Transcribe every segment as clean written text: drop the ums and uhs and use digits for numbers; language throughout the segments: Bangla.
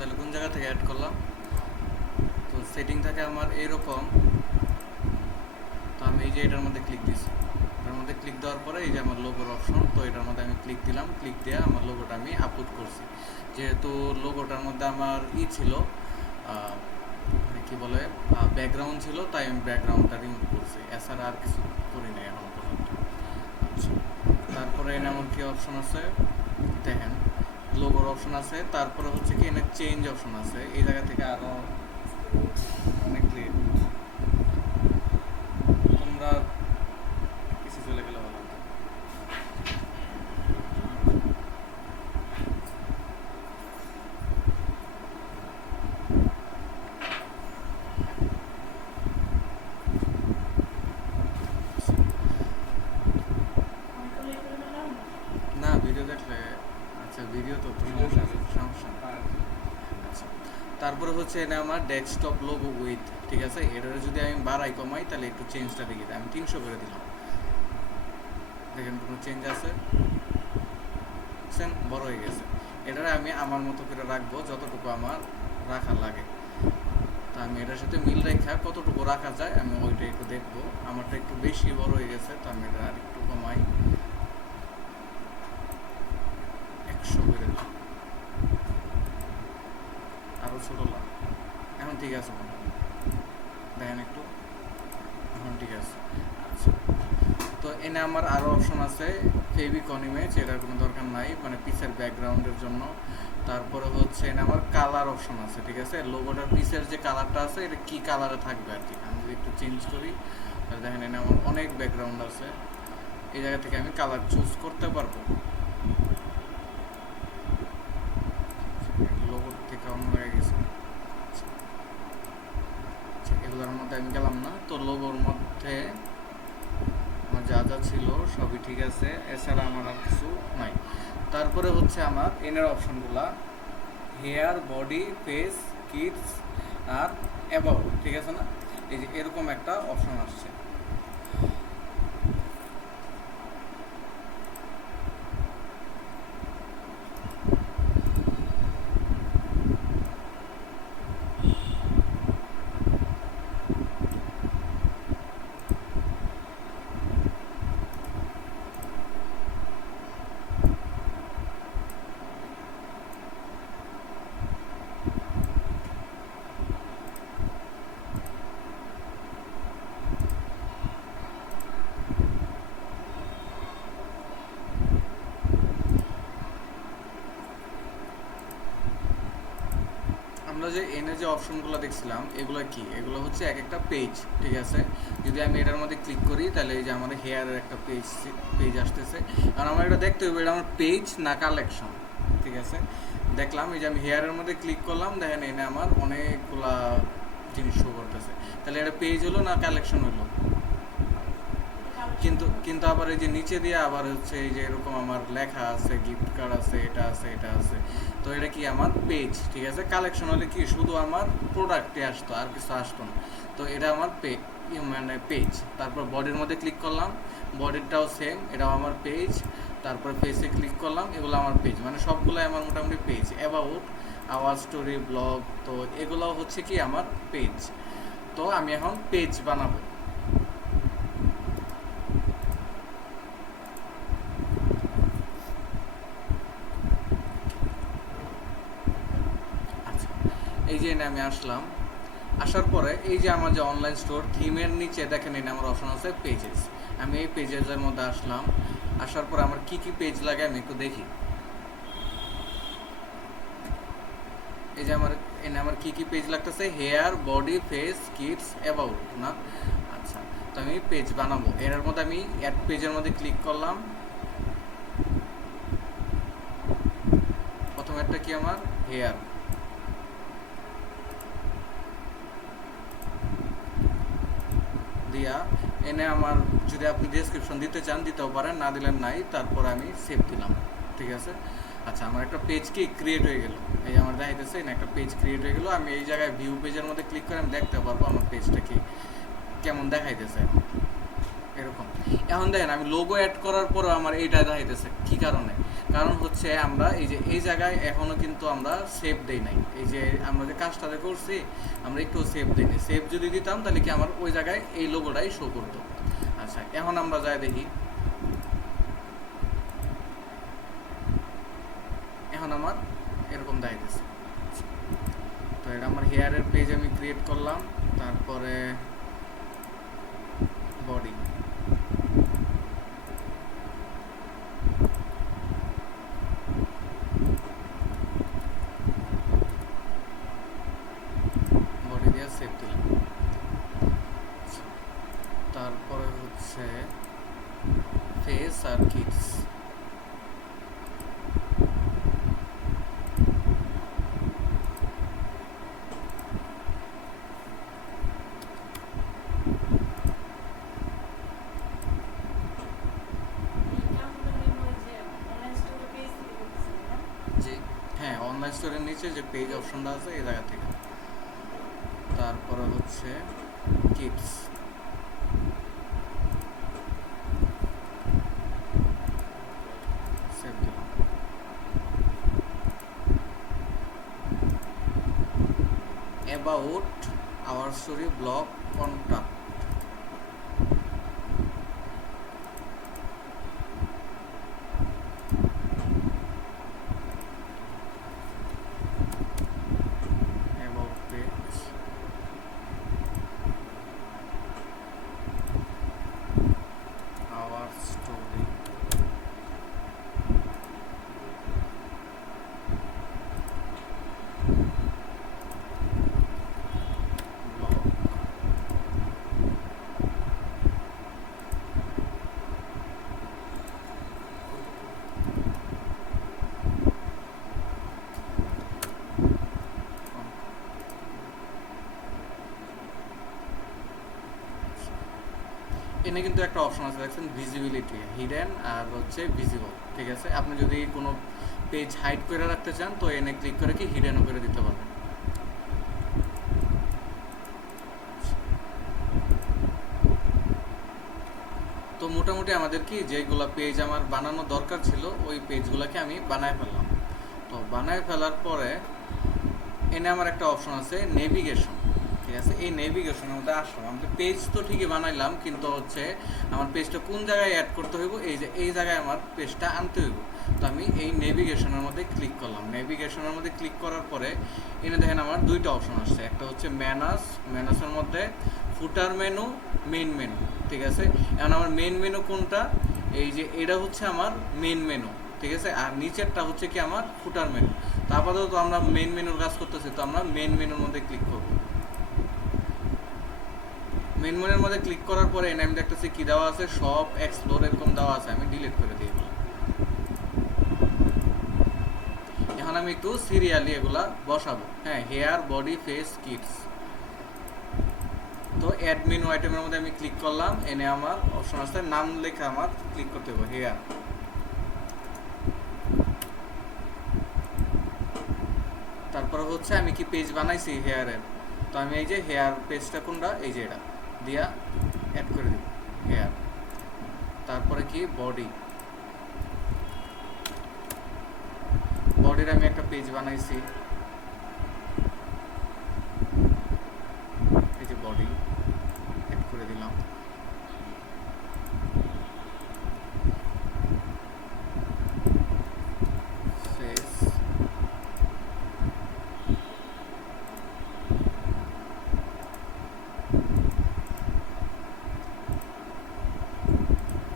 তাহলে কোন জায়গা থেকে অ্যাড করলাম? তো সেটিং থাকে আমার এরকম। তো আমি এই যে এটার মধ্যে ক্লিক দিছি, এটার মধ্যে ক্লিক দেওয়ার পরে এই যে আমার লোগোর অপশন, তো এটার মধ্যে আমি ক্লিক দিলাম, ক্লিক দিয়ে আমার লোগোটা আমি আপলোড করছি। যেহেতু লোগোটার মধ্যে আমার ছিল কি বলে ব্যাকগ্রাউন্ড ছিল, তাই আমি ব্যাকগ্রাউন্ডটা রিমুভ করছি, এছাড়া আর কিছু করি নাই এখন পর্যন্ত। আচ্ছা, তারপরে এনে আমার কি অপশন আছে দেখেন, লোগোর অপশন আছে, তারপরে হচ্ছে কি এনে চেঞ্জ অপশন আছে। এই জায়গা থেকে আরো অনেক তোমরা কিছু চলে গেলে ভালো হতো। না ভিডিও দেখলে, আচ্ছা ভিডিও তো সমস্যা নেই। আচ্ছা, তারপরে হচ্ছে এনে আমার ডেস্কটপ লোগো উইথ, ঠিক আছে, এটার যদি আমি বাড়াই কমাই তাহলে একটু চেঞ্জটা দেখি, আমি 300 করে দিলাম। দেখেন কোনো চেঞ্জ আছে, বড় হয়ে গেছে। এটারে আমি আমার মতো করে রাখবো যতটুকু আমার রাখা লাগে। তা আমি এটার সাথে মিল রেখা কতটুকু রাখা যায় আমি ওইটা একটু দেখবো। আমারটা একটু বেশি বড় হয়ে গেছে, তো আমি এটা আর একটু কমাই, 100 করে দিই, আরও ছোটো লাভ। এখন ঠিক আছে মনে হয়, দেখেন একটু, এখন ঠিক আছে। আচ্ছা, তো এনে আমার আরও অপশন আছে, ফেভিকন ইমেজ, এটার কোনো দরকার নাই, মানে পিসের ব্যাকগ্রাউন্ডের জন্য। তারপরে হচ্ছে এনে আমার কালার অপশন আছে, ঠিক আছে, লোগোটার পিসের যে কালারটা আছে এটা কী কালারে থাকবে আর কি। আমি যদি একটু চেঞ্জ করি তাহলে দেখেন এনে আমার অনেক ব্যাকগ্রাউন্ড আছে, এই জায়গা থেকে আমি কালার চুজ করতে পারবো। লোগোর থেকে অন্য হয়ে গেছে। এগুলোর মধ্যে আমি গেলাম না, তো লোগোর মধ্যে আমার যা যা ছিল সবই ঠিক আছে, এছাড়া আমার আর কিছু নাই। তারপরে হচ্ছে আমার এনের অপশনগুলা হেয়ার, বডি, ফেস, কিডস আর অ্যাবাউট, ঠিক আছে না, এই যে এরকম একটা অপশন আসছে। আমরা যে এনে যে অপশনগুলো দেখছিলাম এগুলো কি, এগুলো হচ্ছে এক একটা পেজ, ঠিক আছে। যদি আমি এটার মধ্যে ক্লিক করি তাহলে এই যে আমার হেয়ারের একটা পেজ পেজ আসতেছে, কারণ আমার এটা দেখতে হবে এটা আমার পেজ না কালেকশন, ঠিক আছে। দেখলাম এই যে আমি হেয়ারের মধ্যে ক্লিক করলাম, দেখেন এনে আমার অনেকগুলা জিনিস শো করতেছে, তাহলে এটা পেজ হলো না কালেকশন হলো? কিন্তু কিন্তু আবার এই যে নিচে দিয়ে আবার হচ্ছে এই যে এরকম আমার লেখা আছে, গিফট কার্ড আছে, এটা আছে, এটা আছে, তো এটা কি আমার পেজ, ঠিক আছে। কালেকশন হলে কি শুধু আমার প্রোডাক্টে আসতো আর কিছু আসতো না, তো এটা আমার মানে পেজ। তারপর বডির মধ্যে ক্লিক করলাম, বডিটাও সেম, এটাও আমার পেজ। তারপর ফেসে ক্লিক করলাম, এগুলো আমার পেজ, মানে সবগুলোই আমার মোটামুটি page. About, hour story, blog, তো এগুলো হচ্ছে কি আমার পেজ। তো আমি এখন পেজ বানাবো। আচ্ছা, এই যে এনে আমি আসলাম, আসার পরে এই যে আমার যে অনলাইন স্টোর থিমের নিচে দেখেন এনে আমার অপশন আছে পেজেস। আমি এই পেজেসের মধ্যে আসলাম, আসার পরে আমার কি কি পেজ লাগে আমি একটু দেখি। এই যে আমার এনে আমার কি কি পেজ লাগতেছে, hair, body, face, kids, about না। আচ্ছা, তো আমি পেজ বানাবো, এর মধ্যে আমি অ্যাড পেজের মধ্যে ক্লিক করলাম। প্রথম একটা কি আমার হেয়ার, দিয়া এনে আমার যদি আপনি ডেসক্রিপশন দিতে চান দিতেও পারেন, না দিলেন নাই। তারপর আমি সেভ দিলাম, ঠিক আছে। আচ্ছা, আমার একটা পেজ কি ক্রিয়েট হয়ে গেল, এই আমার দেখাইতেছে না একটা পেজ ক্রিয়েট হয়ে গেল। আমি এই জায়গায় ভিউ পেজের মধ্যে ক্লিক করে আমি দেখতে পারবো আমার পেজটা কি কেমন দেখাইতেছে এরকম। এখন দেখেন আমি লোগো অ্যাড করার পরও আমার এইটা দেখাইতেছে, কী কারণে? কারণ হচ্ছে আমরা এই যে এই জায়গায় এখনো কিন্তু আমরা সেভ দেই নাই, এই যে আমরা যে কাজটা করছি আমরা একটু সেভ দিই নাই। সেভ যদি দিতাম তাহলে কি আমার ওই জায়গায় এই লোগোটাই শো করতো। আচ্ছা, এখন আমরা যাই দেখি, এখন আমার এরকম দেখাইতেছে। তো এটা আমার হেয়ারের পেজ আমি ক্রিয়েট করলাম, তারপরে বডি, বডি দিয়ে সেভ দিলাম। তারপরে হচ্ছে ফেস আর কিডস, জি হ্যাঁ, অনলাইন স্টোরের নিচে যে পেজ অপশনটা আছে এই জায়গা থেকে। তারপরে হচ্ছে কিডস, সেভ দিলাম। About our story blog contact, about page, hour story blog, এনে কিন্তু একটা অপশন আছে দেখছেন, ভিজিবিলিটি, হিডেন আর হচ্ছে ভিজিবল। ঠিক আছে, আপনি যদি কোনো পেজ হাইড করে রাখতে চান তো এনে ক্লিক করে কি হিডেনও করে দিতে পারবেন। তো মোটামুটি আমাদের কি যেগুলো পেজ আমার বানানো দরকার ছিল ওই পেজগুলোকে আমি বানায় ফেললাম। তো বানায় ফেলার পরে এনে আমার একটা অপশন আছে নেভিগেশন। ঠিক আছে, এই নেভিগেশনের মধ্যে আসলাম, আমাদের পেজ তো ঠিকই বানাইলাম কিন্তু হচ্ছে আমার পেজটা কোন জায়গায় অ্যাড করতে হইব, এই যে এই জায়গায় আমার পেজটা আনতে হইব। তো আমি এই নেভিগেশনের মধ্যে ক্লিক করলাম। নেভিগেশনের মধ্যে ক্লিক করার পরে এনে দেখেন আমার দুইটা অপশন আসছে, একটা হচ্ছে ম্যানাসের মধ্যে ফুটার মেনু, মেইন মেনু। ঠিক আছে, এখন আমার মেইন মেনু কোনটা, এই যে এটা হচ্ছে আমার মেইন মেনু। ঠিক আছে, আর নিচেরটা হচ্ছে কি আমার ফুটার মেনু। তো আপাতত আমরা মেইন মেনুর কাজ করতেছি, তো আমরা মেইন মেনুর মধ্যে ক্লিক করব। মেইন মেনুর মধ্যে ক্লিক করার পরে এনে আমি দেখতেছি কি দেওয়া আছে, সব এক্সপ্লোর এরকম দেওয়া আছে, আমি ডিলিট করে দিয়ে দিলাম। এখন আমি একটু সিরিয়ালি এগুলা বসাবো। হ্যাঁ, হেয়ার, বডি, ফেস, কিডস। তো অ্যাড মেনু আইটেমের মধ্যে আমি ক্লিক করলাম, এনে আমার অপশন আছে নাম লেখা, আমার ক্লিক করতে হবে হেয়ার। তারপরে হচ্ছে আমি কি পেজ বানাইছি হেয়ারের, তো আমি এই যে হেয়ার পেজটা কোনটা, এই যে এটা দিয়া অ্যাড করে দিব হেয়ার। তারপরে কি বডির আমি একটা পেজ বানাইছি, এই যে বডি অ্যাড করে দিলাম। ফেস,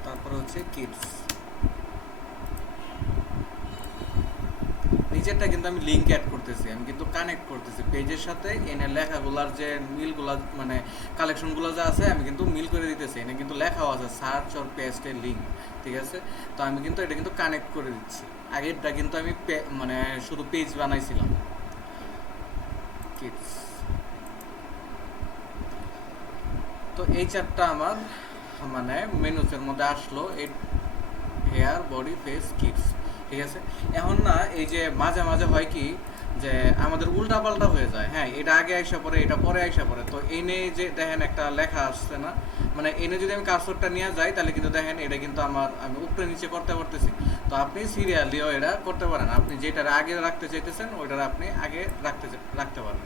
তারপরে হচ্ছে কিডস। নিচেরটা কিন্তু আমি লিঙ্ক অ্যাড করতেছি, আমি কিন্তু কানেক্ট করতেছি পেজের সাথে, এনে লেখাগুলার যে মিলগুলা মানে কালেকশনগুলো যা আছে আমি কিন্তু মিল করে দিতেছি। এনে কিন্তু লেখাও আছে সার্চ অর পেস্টের লিঙ্ক। ঠিক আছে, তো আমি কিন্তু এটা কিন্তু কানেক্ট করে দিচ্ছি। আগেরটা কিন্তু আমি মানে শুধু পেজ বানাইছিলাম। কিডস, তো এই চারটা আমার মানে মেনুসের মধ্যে আসলো, এই হেয়ার, বডি, ফেস, কিডস। ঠিক আছে, এখন না এই যে মাঝে মাঝে হয় কি যে আমাদের উল্টাপাল্টা হয়ে যায়। হ্যাঁ, এটা আগে আইসা পড়ে, এটা পরে আইসা পড়ে। তো এনে যে দেখেন একটা লেখা আসছে না, মানে এনে যদি আমি কার্সরটা নিয়ে যাই তাহলে কিন্তু দেখেন এটা কিন্তু আমি উপরে নিচে করতে পারতেছি। তো আপনি সিরিয়ালিও এটা করতে পারেন, আপনি যেটার আগে রাখতে চাইতেছেন ওইটার আপনি আগে রাখতে পারেন।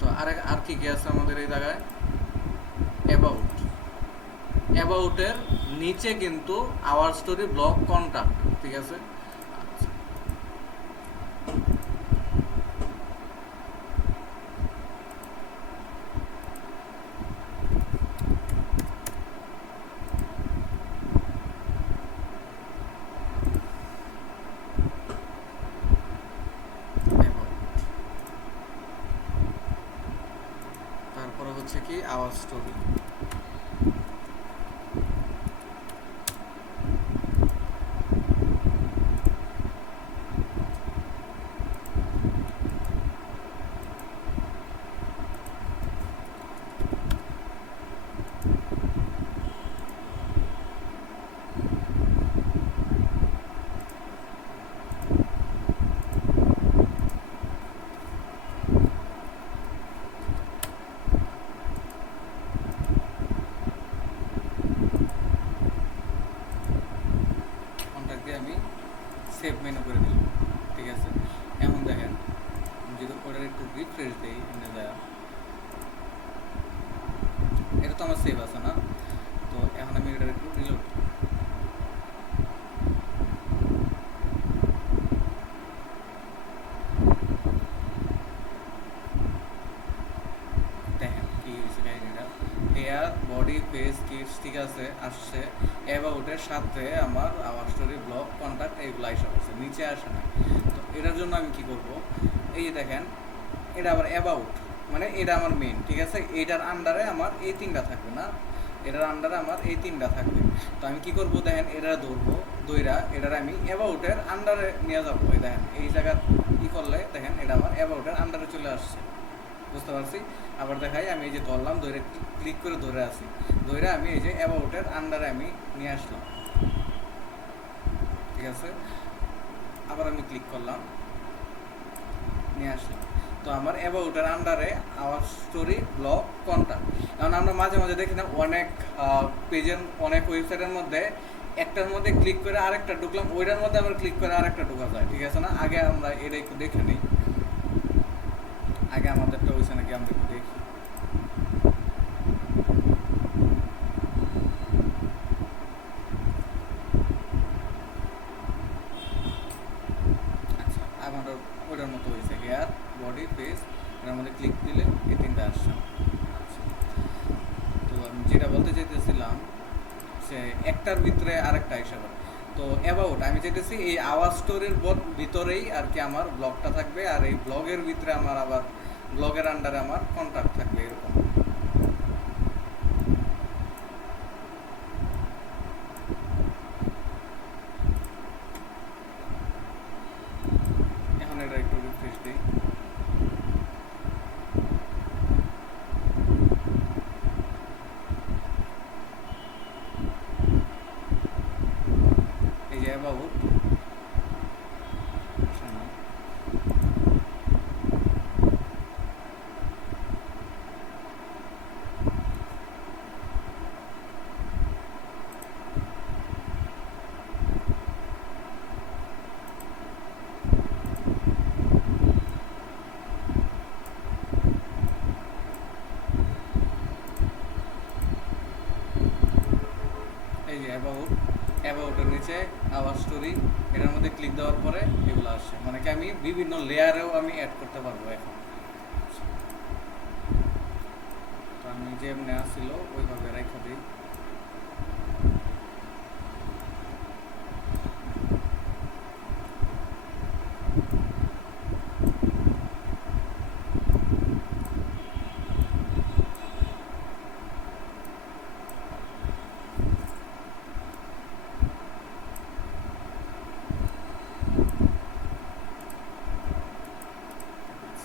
তো আর কি কি আছে আমাদের এই জায়গায়? অ্যাবাউট, অ্যাবাউটের নিচে কিন্তু আওয়ার স্টোরি ব্লগ কন্টাক্ট, ঠিক আছে? আচ্ছা, অ্যাবাউট, তারপরে হচ্ছে কি আওয়ার স্টোরি। কন্টাক্ট দিয়ে আমি সেভ মেনু করে দিলাম, ঠিক আছে? এখন দেখেন যদি ওটার একটু রিফ্রেশ দিই, এনে যায়, এটা তো আমার সেভ আছে না? তো এখন আমি এটার একটু রিলোড, দেখেন কি হয়েছে কাহিনিটা। হেয়ার বডি ফেস কিডস, ঠিক আছে, আসছে। অ্যাবাউটের সাথে আমার আওয়ার স্টোরি ব্লগ কন্ট্যাক্ট এইগুলো আইসা পড়ছে, নিচে আসে না। তো এটার জন্য আমি কি করব, এই যে দেখেন এটা আবার অ্যাবাউট, মানে এটা আমার মেইন, ঠিক আছে? এটার আন্ডারে আমার এই তিনটা থাকবে না, এটার আন্ডারে আমার এই তিনটা থাকবে। তো আমি কি করব দেখেন, এটা ধরবো, দইরা এটার আমি অ্যাবাউটের আন্ডারে নিয়ে যাবো। এই দেখেন এই জায়গা ই করলে দেখেন এটা আমার অ্যাবাউটের আন্ডারে চলে আসছে, বুঝতে পারছি? আবার দেখাই, আমি এই যে ধরলাম, ধরে ক্লিক করে ধরে আছি, ধরে আমি এই যে অ্যাবাউটের আন্ডারে আমি নিয়ে আসলাম, ঠিক আছে? আবার আমি ক্লিক করলাম, নিয়ে আসলাম। তো আমার অ্যাবাউটের আন্ডারে আওয়ার স্টোরি ব্লগ কন্টাক্ট। কারণ আমরা মাঝে মাঝে দেখি না অনেক পেজের, অনেক ওয়েবসাইটের মধ্যে একটার মধ্যে ক্লিক করে আরেকটা ঢুকলাম, ওইটার মধ্যে আবার ক্লিক করে আরেকটা ঢোকা যায়, ঠিক আছে না? আগে আমরা এটা একটু দেখে নিই, আগে আমাদেরটা হয়েছে নাকি আমরা একটু দেখি। আচ্ছা, আমাদের ওইটার মতো হয়েছে, হেয়ার বডি ফেস, এটার মধ্যে ক্লিক দিলে এই তিনটা আসছে। আচ্ছা, তো আমি যেটা বলতে চাইতেছিলাম যে একটার ভিতরে আরেকটা হিসাবে। তো অ্যাবাউট আমি চাইতেছি এই আওয়াজ স্টোরির ভিতরেই আর কি আমার ব্লগটা থাকবে, আর এই ব্লগের ভিতরে আমার আবার ব্লগের আন্ডারে আমার কন্ট্যাক্ট থাকবে, এরকম। এখন এটা একটু রিফ্রেশ দিই, এই যে অ্যাবাউট, এই যে অ্যাবাউট, অ্যাবাউটের নিচে আওয়ার স্টোরি, এটার মধ্যে ক্লিক দেওয়ার পরে এগুলো আসছে, মানে কি আমি বিভিন্ন লেয়ারেও আমি অ্যাড করতে পারবো এখন। তো আমি যেমনি আসছিল ওইভাবে রেখে দিই।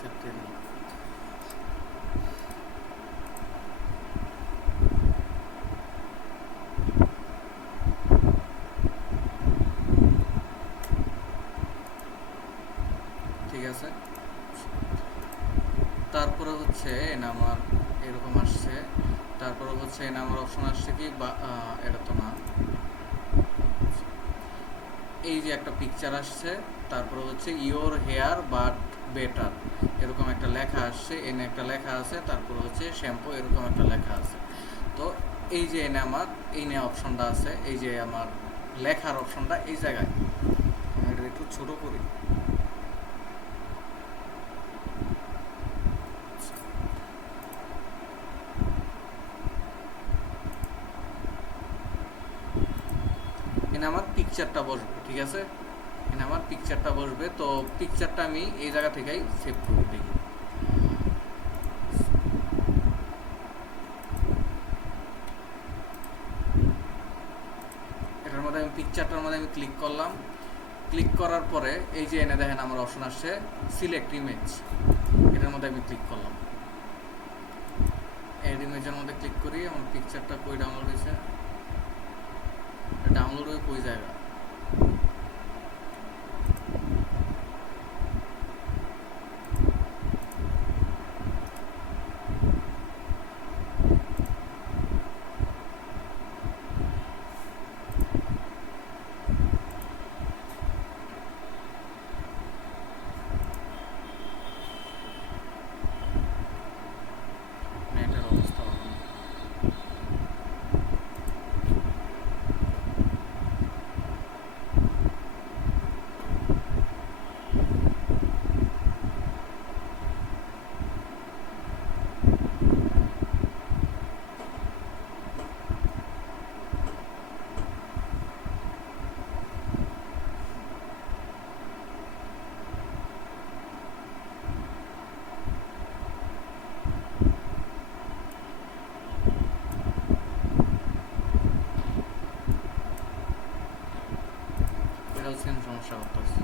সেভ দিয়ে দিলাম। ঠিক আছে, তারপরে হচ্ছে এনে আমার এরকম আসছে। তারপরে হচ্ছে এনে আমার অপশন আসছে কি, বা এটা তো না, এই যে একটা পিকচার আসছে, তারপরে হচ্ছে ইওর হেয়ার বাট বেটার এরকম একটা লেখা আসছে, এনে একটা লেখা আছে, তারপরে হচ্ছে শ্যাম্পু এরকম একটা লেখা আছে। তো এই যে এনে আমার এই নিয়ে অপশনটা আছে, এই যে আমার লেখার অপশনটা এই জায়গায়, আমি এটা একটু ছোট করি। এখানে আমার পিকচারটা বসবে, ঠিক আছে, এখানে আমার পিকচারটা বসবে। তো পিকচারটা আমি এই জায়গা থেকেই সেভ করে দিই। এটার মধ্যে আমি পিকচারটার মধ্যে আমি ক্লিক করলাম। ক্লিক করার পরে এই যে এনে দেখেন আমার অপশন আসছে সিলেক্ট ইমেজ, এটার মধ্যে আমি ক্লিক করলাম। এড ইমেজের মধ্যে ক্লিক করি, আমার পিকচারটা কই ডাউনলোড হয়েছে, ডাউনলোড হয়ে কই জায়গা, নেটের অবস্থা ভালো না। এটা হচ্ছে সমস্যা করতেছে।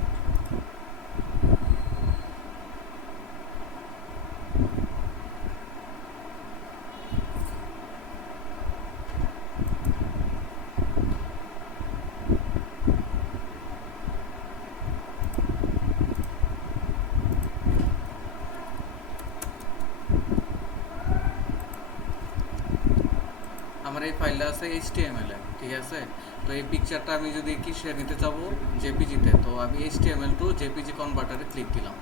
আমার এই ফাইলটা আছে HTML এ, ঠিক আছে। তো এই পিকচারটা আমি যদি কিসে নিতে চাবো, জেপিজিতে, তো আমি HTML টু জেপিজি কনভার্টারে ক্লিক দিলাম।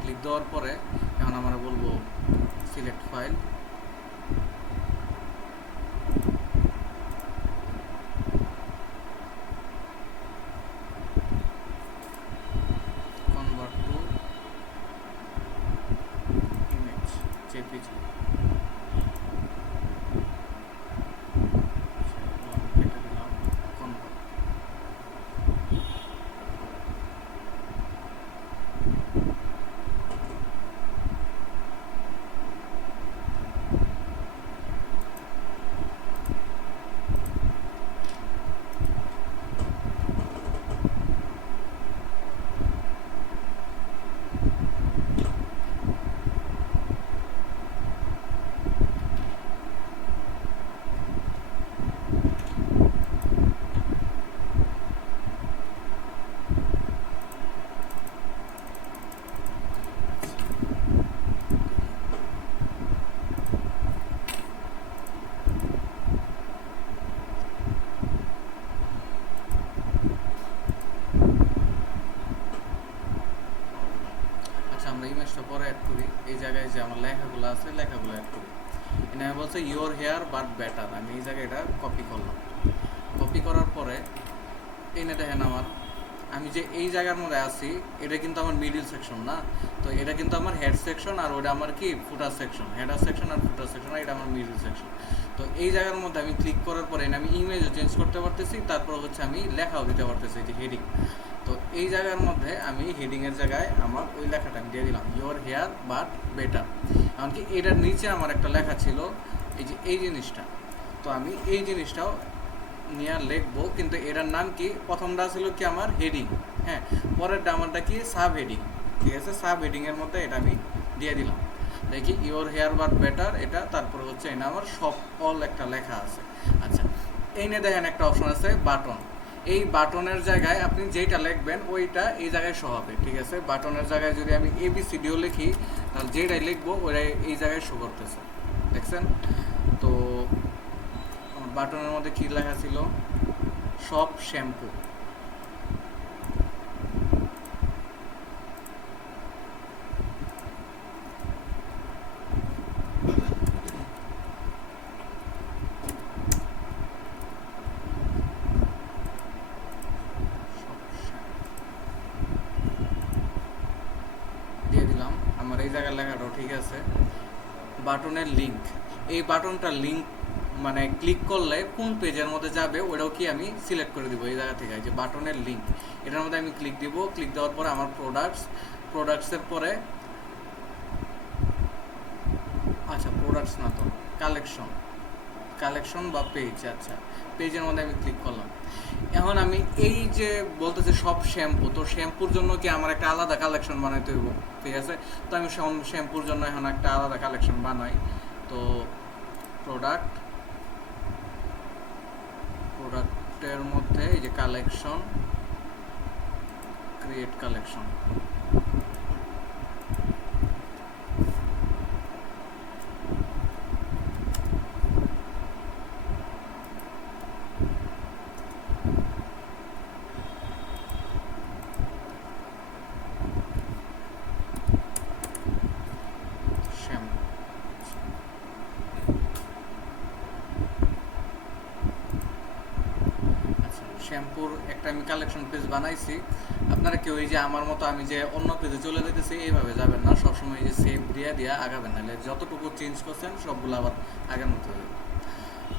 ক্লিক দেওয়ার পরে এখন আমরা বলবো select file, convert to image, JPG. কেটে দিলাম কনভার্ট। আচ্ছা, আমরা ইমেজটা পরে অ্যাড করি। এই জায়গায় যে আমার লেখাগুলো আছে, লেখাগুলো অ্যাড করি। এখানে বলছে ইওর হেয়ার বাট বেটার, আমি এই জায়গায় এটা কপি করলাম। কপি করার পরে এনে দেখেন আমার, আমি যে এই জায়গার মধ্যে আছি, এটা কিন্তু আমার মিডিল সেকশন না, তো এটা কিন্তু আমার হেড সেকশন, আর ওটা আমার কি ফুটার সেকশন, হেডার সেকশন আর ফুটার সেকশন, আর এটা আমার মিডিল সেকশন। তো এই জায়গার মধ্যে আমি ক্লিক করার পরে আমি ইমেজও চেঞ্জ করতে পারতেছি, তারপর হচ্ছে আমি লেখাও দিতে পারতেছি, যে হেডিং। তো এই জায়গার মধ্যে আমি হেডিংয়ের জায়গায় আমার ওই লেখাটা আমি দিয়ে দিলাম, ইওর হেয়ার বাট বেটার। এমনকি এটার নিচে আমার একটা লেখা ছিল, এই যে এই জিনিসটা, তো আমি এই জিনিসটাও নিয়ে লিখবো, কিন্তু এটার নাম কি, প্রথমটা ছিল কি আমার হেডিং, হ্যাঁ, পরেরটা আমারটা কি সাব হেডিং, ঠিক আছে। সাব হেডিংয়ের মধ্যে এটা আমি দিয়ে দিলাম। দেখি ইওর হেয়ার বাট বেটার এটা, তারপরে হচ্ছে এনে আমার সব অল একটা লেখা আছে। আচ্ছা, এই নিয়ে দেখেন একটা অপশন আছে বাটন। এই বাটনের জায়গায় আপনি যেইটা লিখবেন ওইটা এই জায়গায় শো হবে, ঠিক আছে। বাটনের জায়গায় যদি আমি ABCDও লিখি তাহলে যেটাই লিখবো ওইটাই এই জায়গায় শো করতেছে, দেখছেন তো। বাটনের মধ্যে কি লেখা ছিল, সব শ্যাম্পু। দিয়ে দিলাম, আমার এই জায়গার লেখাটাও ঠিক আছে। বাটনের লিঙ্ক, এই বাটনটা লিঙ্ক মানে ক্লিক করলে কোন পেজের মধ্যে যাবে ওটাও কি আমি সিলেক্ট করে দিব এই জায়গা থেকে। যে বাটনের লিঙ্ক, এটার মধ্যে আমি ক্লিক দিব। ক্লিক দেওয়ার পরে আমার প্রোডাক্টসের পরে, আচ্ছা প্রোডাক্টস না তো কালেকশন বা পেজ। আচ্ছা, পেজের মধ্যে আমি ক্লিক করলাম। এখন আমি এই যে বলতেছে সব শ্যাম্পু, তো শ্যাম্পুর জন্য কি আমার একটা আলাদা কালেকশন বানাইতে হইব, ঠিক আছে। তো আমি শ্যাম্পুর জন্য এখন একটা আলাদা কালেকশন বানাই। তো প্রোডাক্টের মধ্যে এই যে কালেকশন, ক্রিয়েট কালেকশন। শ্যাম্পুর একটা আমি কালেকশন পেজ বানাইছি। আপনারা কেউ এই যে আমার মতো আমি যে অন্য পেজে চলে যেতেছি এইভাবে যাবেন না, সবসময় এই যে সেভ দিয়া আগাবেন, নাহলে যতটুকু চেঞ্জ করছেন সবগুলো আবার আগের মতো হয়ে যাবে।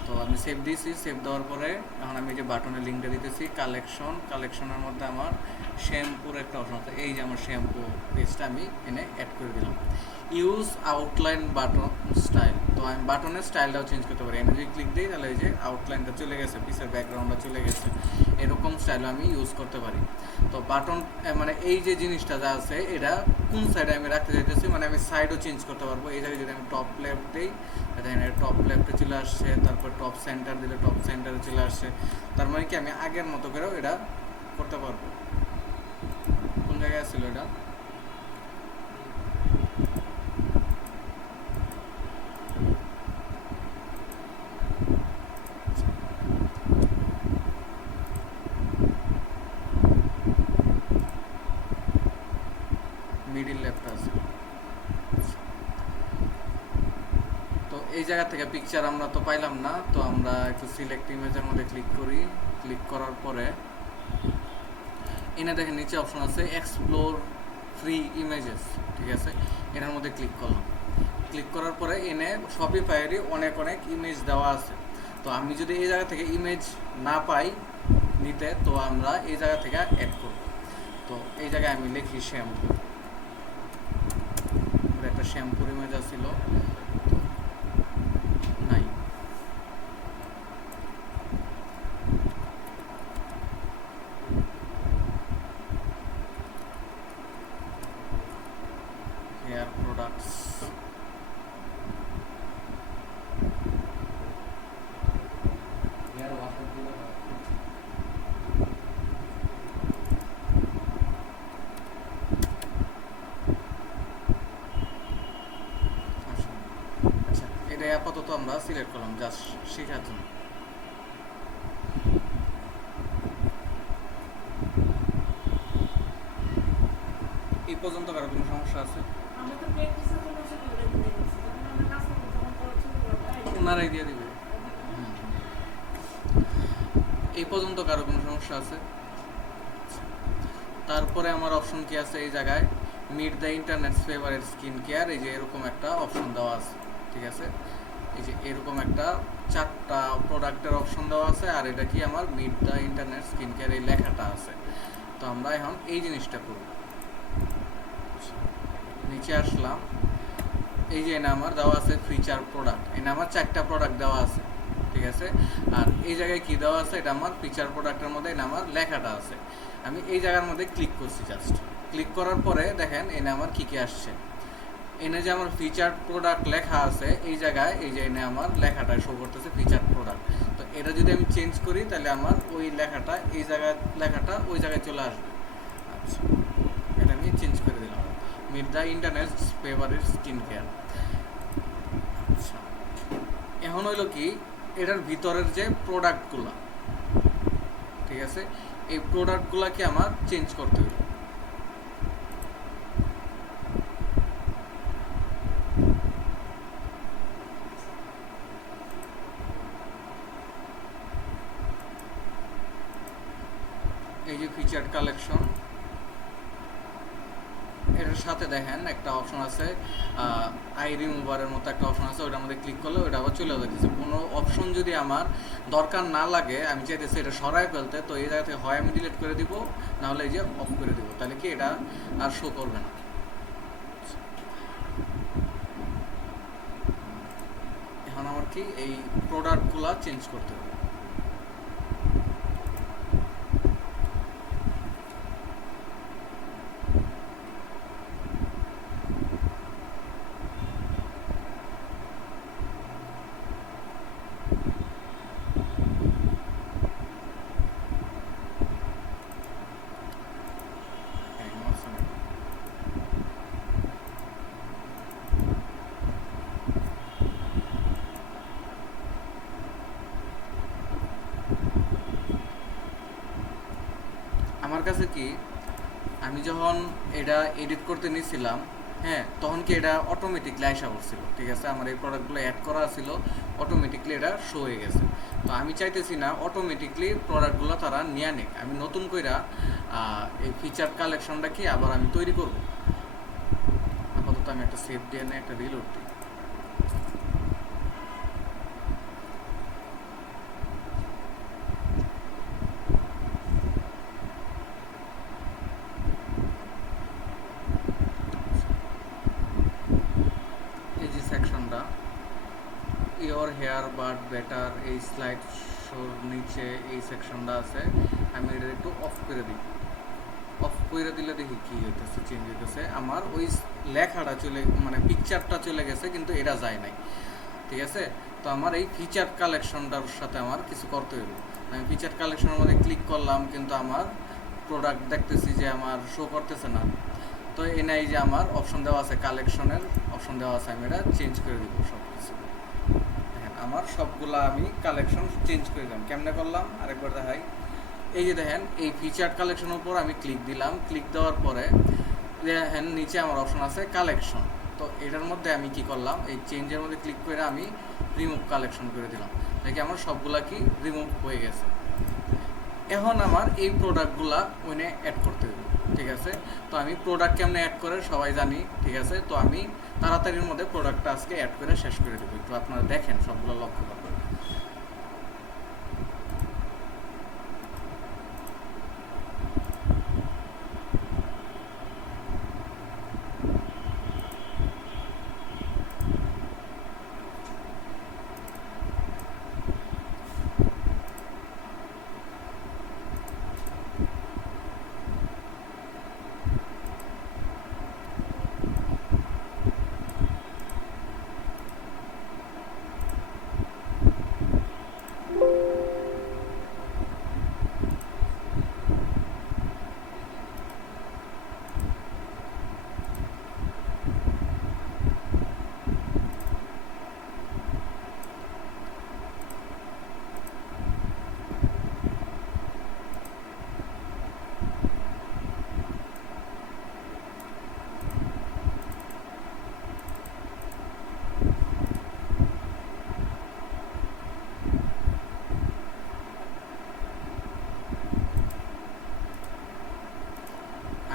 তো আমি সেভ দিয়েছি। সেভ দেওয়ার পরে এখন আমি যে বাটনের লিঙ্কটা দিতেছি, কালেকশনের মধ্যে আমার শ্যাম্পুর একটা অপশন আছে। এই যে আমার শ্যাম্পু পেজটা আমি এনে অ্যাড করে দিলাম। ইউজ আউটলাইন বাটন স্টাইল, তো আমি বাটনের স্টাইলটাও চেঞ্জ করতে পারি। এনে যদি ক্লিক দিই তাহলে এই যে আউটলাইনটা চলে গেছে, পিসের ব্যাকগ্রাউন্ডটা চলে গেছে, এরকম স্টাইলও আমি ইউজ করতে পারি। তো বাটন মানে এই যে জিনিসটা যা আছে এটা কোন সাইডে আমি রাখতে চাইতেছি, মানে আমি সাইডও চেঞ্জ করতে পারবো। এই জায়গায় যদি আমি টপ লেফট দিই দেখেন টপ লেফটে চলে আসছে, তারপর টপ সেন্টার দিলে টপ সেন্টারে চলে আসছে। তার মানে কি আমি আগের মতো করেও এটা করতে পারবো। কোন জায়গায় ছিল এটা, মিডিল লেফট আছে। তো এই জায়গা থেকে পিকচার আমরা তো পাইলাম না, তো আমরা একটু সিলেক্ট ইমেজের মধ্যে ক্লিক করি। ক্লিক করার পরে এনে দেখেন নিচে অপশন আছে এক্সপ্লোর ফ্রি ইমেজেস, ঠিক আছে। এটার মধ্যে ক্লিক করলাম। ক্লিক করার পরে এনে শপিফাইয়েরই অনেক ইমেজ দেওয়া আছে। তো আমি যদি এই জায়গা থেকে ইমেজ না পাই নিতে, তো আমরা এই জায়গা থেকে অ্যাড করব। তো এই জায়গায় আমি লিখি শ্যাম্পু, একটা শ্যাম্পুর ইমেজ আছিল, নাই। হেয়ার প্রোডাক্টস, আচ্ছা এটা আপাতত আমরা সিলেক্ট করলাম জাস্ট শেখার জন্য। এই পর্যন্ত কারো কোনো সমস্যা আছে? ওনারাই দিয়ে দিবে। এই পর্যন্ত কারো কোনো সমস্যা আছে? তারপরে আমার অপশন কি আছে এই জায়গায়, meet the internet's favourite skin care, এই যে এরকম একটা অপশন দেওয়া আছে, ঠিক আছে। এই যে এরকম একটা 4টা প্রোডাক্টের অপশন দেওয়া আছে, আর এটা কি আমার meet the internet skin care এই লেখাটা আছে। তো আমরা এখন এই জিনিসটা করব। নিচে আসলাম, এই যে এনে আমার দেওয়া আছে ফিচার প্রোডাক্ট, এনে আমার 4টা প্রোডাক্ট দেওয়া আছে, ঠিক আছে। আর এই জায়গায় কি দেওয়া আছে, এটা আমার ফিচার প্রোডাক্টের মধ্যে এনে আমার লেখাটা আছে। আমি এই জায়গার মধ্যে ক্লিক করছি, জাস্ট ক্লিক করার পরে দেখেন এনে আমার কী কী আসছে। এনে যে আমার ফিচার প্রোডাক্ট লেখা আছে এই জায়গায়, এই যে এনে আমার লেখাটা শো করতেছে ফিচার প্রোডাক্ট। তো এটা যদি আমি চেঞ্জ করি তাহলে আমার ওই লেখাটা এই জায়গায়, লেখাটা ওই জায়গায় চলে আসবে। আচ্ছা, এটা আমি চেঞ্জ করে দিলাম, meet the internet favourite skin care. আচ্ছা, এখন হইলো কি, এটার ভিতরের যে প্রোডাক্টগুলো, ঠিক আছে, এই প্রোডাক্টগুলোকে আমার চেঞ্জ করতে হবে। এই যে ফিচার কালেকশন, এটার সাথে দেখেন একটা অপশন আছে আই রিমুভারের মতো একটা অপশন আছে, ওটার মধ্যে ক্লিক করলে ওটা আবার চলে যাচ্ছে। কোনো অপশন যদি আমার দরকার না লাগে, আমি চাইতেছি এটা সরাই ফেলতে, তো এই জায়গা থেকে হয় আমি ডিলিট করে দিব, নাহলে এই যে অফ করে দিব, তাহলে কি এটা আর শো করবে না। এখন আমার কি এই প্রোডাক্টগুলো চেঞ্জ করতে হবে। আমার কাছে কি, আমি যখন এটা এডিট করতে নিয়েছিলাম, হ্যাঁ, তখন কি এটা অটোমেটিকলি আইসা পড়ছিল, ঠিক আছে, আমার এই প্রোডাক্টগুলো অ্যাড করা ছিল, অটোমেটিকলি এটা শো হয়ে গেছে। তো আমি চাইতেছি না অটোমেটিকলি প্রোডাক্টগুলো তারা নিয়ে নিক, আমি নতুন কইরা এই ফিচার কালেকশনটা কি আবার আমি তৈরি করব। আপাতত আমি একটা সেভ দিয়ে একটা রিলোড দিই। এই যে সেকশনটা ইয়োর হেয়ার বাট বেটার, এই স্লাইড শোর নিচে এই সেকশনটা আছে, আমি এটা একটু অফ করে দিই। অফ করে দিলে দেখি কি হইতেছে, চেঞ্জ হইতেছে, আমার ওই লেখাটা চলে, মানে পিকচারটা চলে গেছে কিন্তু এটা যায় নাই, ঠিক আছে। তো আমার এই ফিচার কালেকশনটার সাথে আমার কিছু করতে হইব। আমি ফিচার কালেকশনের মধ্যে ক্লিক করলাম কিন্তু আমার প্রোডাক্ট দেখতেছি যে আমার শো করতেছে না। তো এনে এই যে আমার অপশন দেওয়া আছে, কালেকশনের অপশন দেওয়া আছে, আমি এটা চেঞ্জ করে দিব সব কিছু। দেখেন আমার সবগুলা আমি কালেকশন চেঞ্জ করে দিলাম। কেমনে করলাম আরেকবার দেখাই। এই যে দেখেন এই ফিচার কালেকশনের উপর আমি ক্লিক দিলাম, ক্লিক দেওয়ার পরে দেখেন নিচে আমার অপশন আছে কালেকশন। তো এটার মধ্যে আমি কি করলাম, এই চেঞ্জের মধ্যে ক্লিক করে আমি রিমুভ কালেকশন করে দিলাম, দেখি আমার সবগুলা কি রিমুভ হয়ে গেছে। এখন আমার এই প্রোডাক্টগুলা ওইনে অ্যাড করতে হবে, ঠিক আছে। তো আমি প্রোডাক্ট কেমনে অ্যাড করে সবাই জানি, ঠিক আছে। তো আমি তাড়াতাড়ির মধ্যে প্রোডাক্টটা আজকে অ্যাড করে শেষ করে দেবো, একটু আপনারা দেখেন সবগুলো লক্ষ্য করবেন।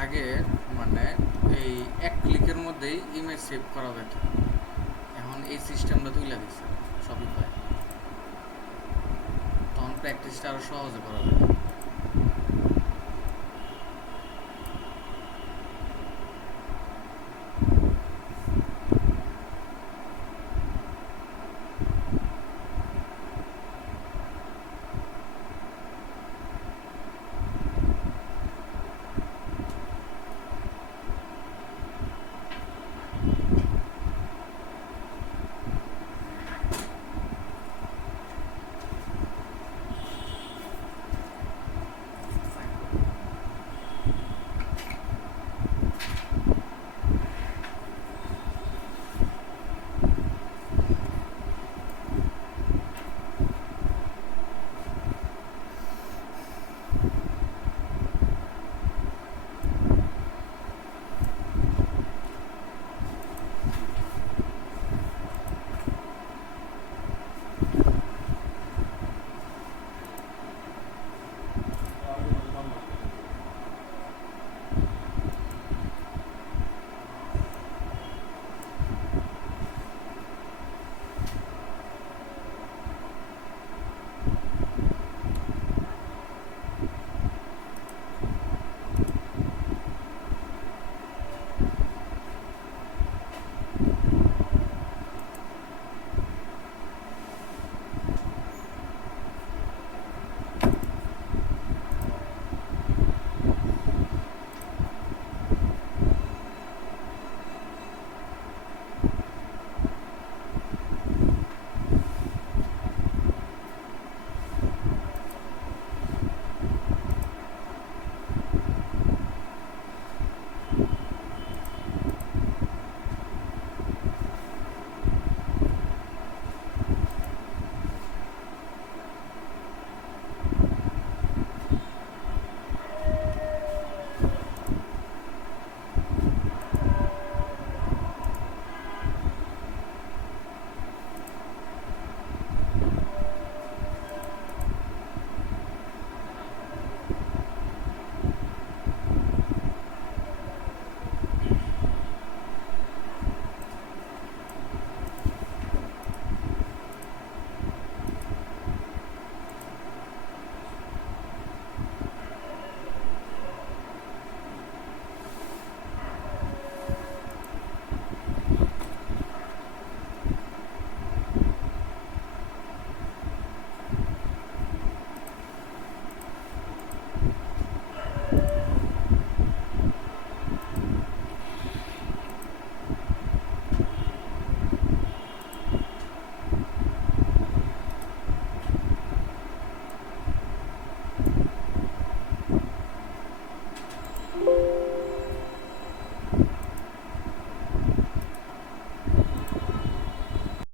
আগে মানে এই এক ক্লিকের মধ্যেই ইমেজ সেভ করা যেত, এখন এই সিস্টেমটা তুলে দিচ্ছে শপিফাই, তখন প্র্যাকটিসটা আরও সহজে করা যাবে।